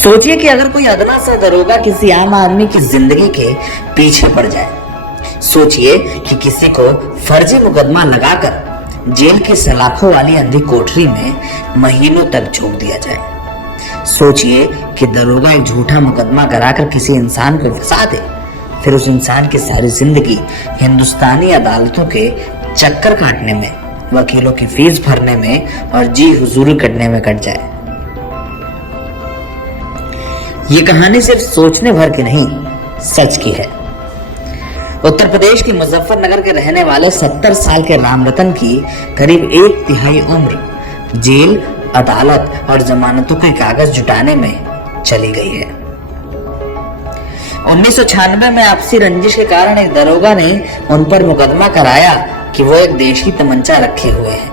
सोचिए कि अगर कोई अदना सा दरोगा किसी आम आदमी की जिंदगी के पीछे पड़ जाए। सोचिए कि किसी को फर्जी मुकदमा लगाकर जेल की सलाखों वाली अंधी कोठरी में महीनों तक झोंक दिया जाए। सोचिए कि दरोगा एक झूठा मुकदमा कराकर किसी इंसान को फंसा दे, फिर उस इंसान की सारी जिंदगी हिंदुस्तानी अदालतों के चक्कर काटने में, वकीलों की फीस भरने में और जी हुजूरी करने में कट जाए। ये कहानी सिर्फ सोचने भर की नहीं, सच की है। उत्तर प्रदेश के मुजफ्फरनगर के रहने वाले 70 साल के रामरतन की करीब 1/3 उम्र जेल, अदालत और जमानतों के कागज जुटाने में चली गई है। 1996 में आपसी रंजिश के कारण एक दरोगा ने उन पर मुकदमा कराया कि वो एक देशी तमंचा रखे हुए हैं।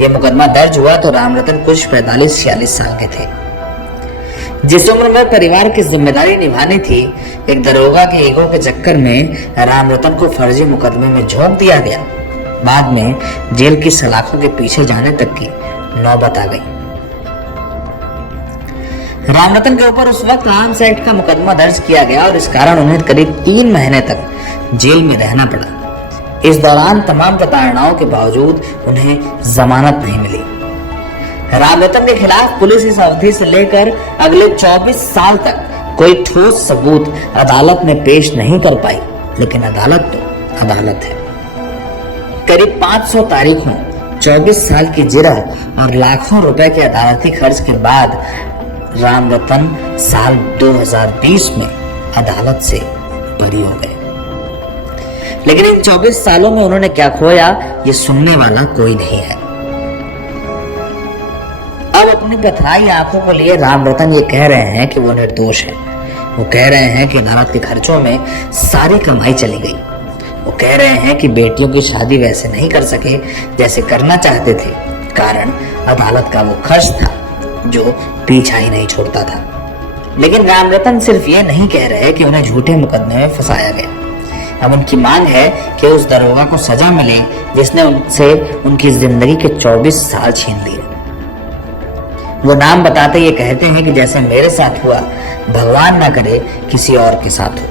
यह मुकदमा दर्ज हुआ तो रामरतन कुछ 45-46 साल के थे। जिस उम्र में परिवार की जिम्मेदारी निभानी थी, एक दरोगा के ईगो के चक्कर में रामरतन को फर्जी मुकदमे में झोंक दिया गया। बाद में जेल की सलाखों के पीछे जाने तक की नौबत आ गई। रामरतन के ऊपर उस वक्त आर्म्स एक्ट का मुकदमा दर्ज किया गया और इस कारण उन्हें करीब 3 महीने तक जेल में रहना पड़ा। इस दौरान तमाम प्रताड़नाओं के बावजूद उन्हें जमानत नहीं मिली। रामरतन के खिलाफ पुलिस इस अवधि से लेकर अगले 24 साल तक कोई ठोस सबूत अदालत में पेश नहीं कर पाई, लेकिन अदालत तो अदालत है। करीब 500 तारीखों, 24 साल की जिरह और लाखों रुपए के अदालती खर्च के बाद रामरतन साल 2020 में अदालत से बरी हो गए। लेकिन इन 24 सालों में उन्होंने क्या खोया, ये सुनने वाला कोई नहीं है। अब अपनी पथराई आंखों को लिए रामरतन ये कह रहे हैं कि वो निर्दोष है। वो कह रहे हैं कि अदालत के खर्चों में सारी कमाई चली गई। वो कह रहे हैं कि बेटियों की शादी वैसे नहीं कर सके जैसे करना चाहते थे, कारण अदालत का वो खर्च था जो पीछा ही नहीं छोड़ता था। लेकिन रामरतन सिर्फ ये नहीं कह रहे कि उन्हें झूठे मुकदमे में फंसाया गया। अब उनकी मांग है कि उस दरोगा को सजा मिले जिसने उनसे उनकी जिंदगी के 24 साल छीन लिए। वो नाम बताते ये कहते हैं कि जैसे मेरे साथ हुआ, भगवान ना करे किसी और के साथ हो।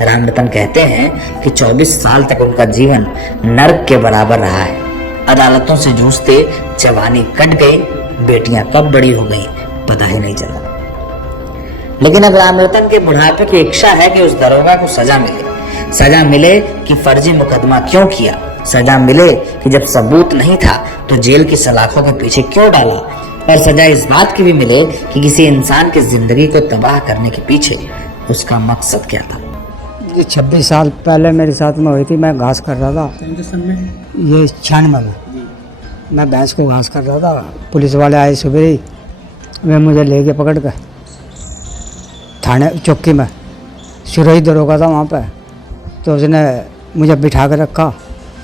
रामरतन कहते हैं कि 24 साल तक उनका जीवन नर्क के बराबर रहा है। अदालतों से जूझते जवानी कट गई, बेटियां कब बड़ी हो गई पता ही नहीं चला। लेकिन अब रामरतन के बुढ़ापे की इच्छा है कि उस दरोगा को सजा मिले। सजा मिले कि फर्जी मुकदमा क्यों किया, सजा मिले कि जब सबूत नहीं था तो जेल की सलाखों के पीछे क्यों डाला, और सजा इस बात की भी मिले कि किसी इंसान की जिंदगी को तबाह करने के पीछे उसका मकसद क्या था। ये 26 साल पहले मेरे साथ में हुई थी। मैं घास कर रहा था, ये 96 में मैं भैंस को घास कर रहा था। पुलिस वाले आए सुबह ही, वे मुझे ले गए पकड़ कर थाने चौकी में। सुरई दरोगा था वहाँ पे, तो उसने मुझे बिठा कर रखा।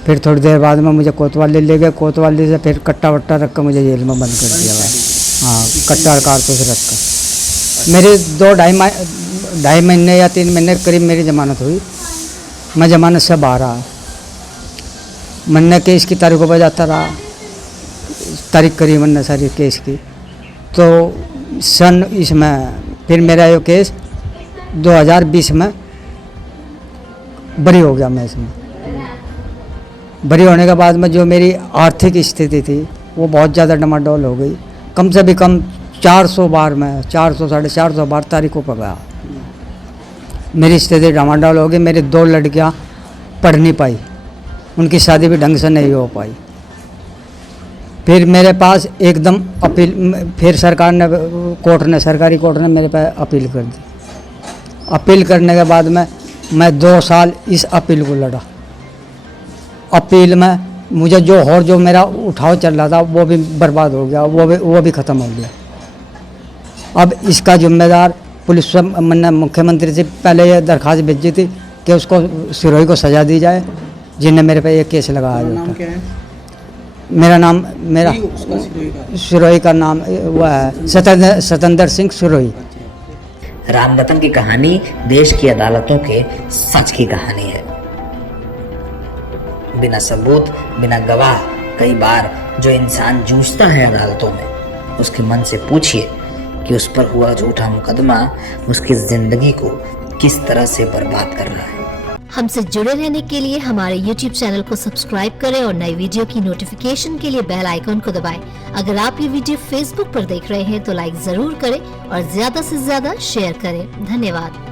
फिर थोड़ी देर बाद में मुझे कोतवाली ले गए। कोतवाली से फिर कट्टा वट्टा रख कर मुझे जेल में बंद कर दिया भाई। हाँ, कट्टा और कारतूस रख कर मेरे 2-2.5 महीने या 3 महीने करीब मेरी जमानत हुई। मैं जमानत से बाहर आया। मैंने केस की तारीखों पर जाता रहा, तारीख करी मैंने सारी केस की। तो सन इसमें फिर मेरा ये केस 2020 में बरी हो गया। मैं इसमें बरी होने के बाद में जो मेरी आर्थिक स्थिति थी वो बहुत ज़्यादा डमाडोल हो गई। कम से भी कम 400 बार में 400-450 बार तारीखों पर गया। मेरी स्थिति डमाडोल हो गई। मेरी 2 लड़कियां पढ़ नहीं पाई, उनकी शादी भी ढंग से नहीं हो पाई। फिर मेरे पास एकदम अपील, फिर सरकार ने, सरकारी कोर्ट ने मेरे पे अपील कर दी। अपील करने के बाद में मैं 2 साल इस अपील को लड़ा। अपील में मुझे जो मेरा उठाव चल रहा था वो भी बर्बाद हो गया, वो भी ख़त्म हो गया। अब इसका जिम्मेदार पुलिस से मैंने मुख्यमंत्री से पहले ये दरख्वास्त भेजी थी कि उसको सिरोही को सज़ा दी जाए जिन्हें मेरे पे ये केस लगाया जाता है। मेरा सिरोही का नाम वो है सतेंद्र सिंह सिरोही। रामरतन की कहानी देश की अदालतों के सच की कहानी है। बिना सबूत, बिना गवाह, कई बार जो इंसान जूझता है अदालतों में, उसके मन से पूछिए कि उस पर हुआ झूठा मुकदमा उसकी जिंदगी को किस तरह से बर्बाद कर रहा है। हमसे जुड़े रहने के लिए हमारे YouTube चैनल को सब्सक्राइब करें और नई वीडियो की नोटिफिकेशन के लिए बेल आइकॉन को दबाएं। अगर आप ये वीडियो Facebook पर देख रहे हैं तो लाइक जरूर करें और ज्यादा से ज्यादा शेयर करें। धन्यवाद।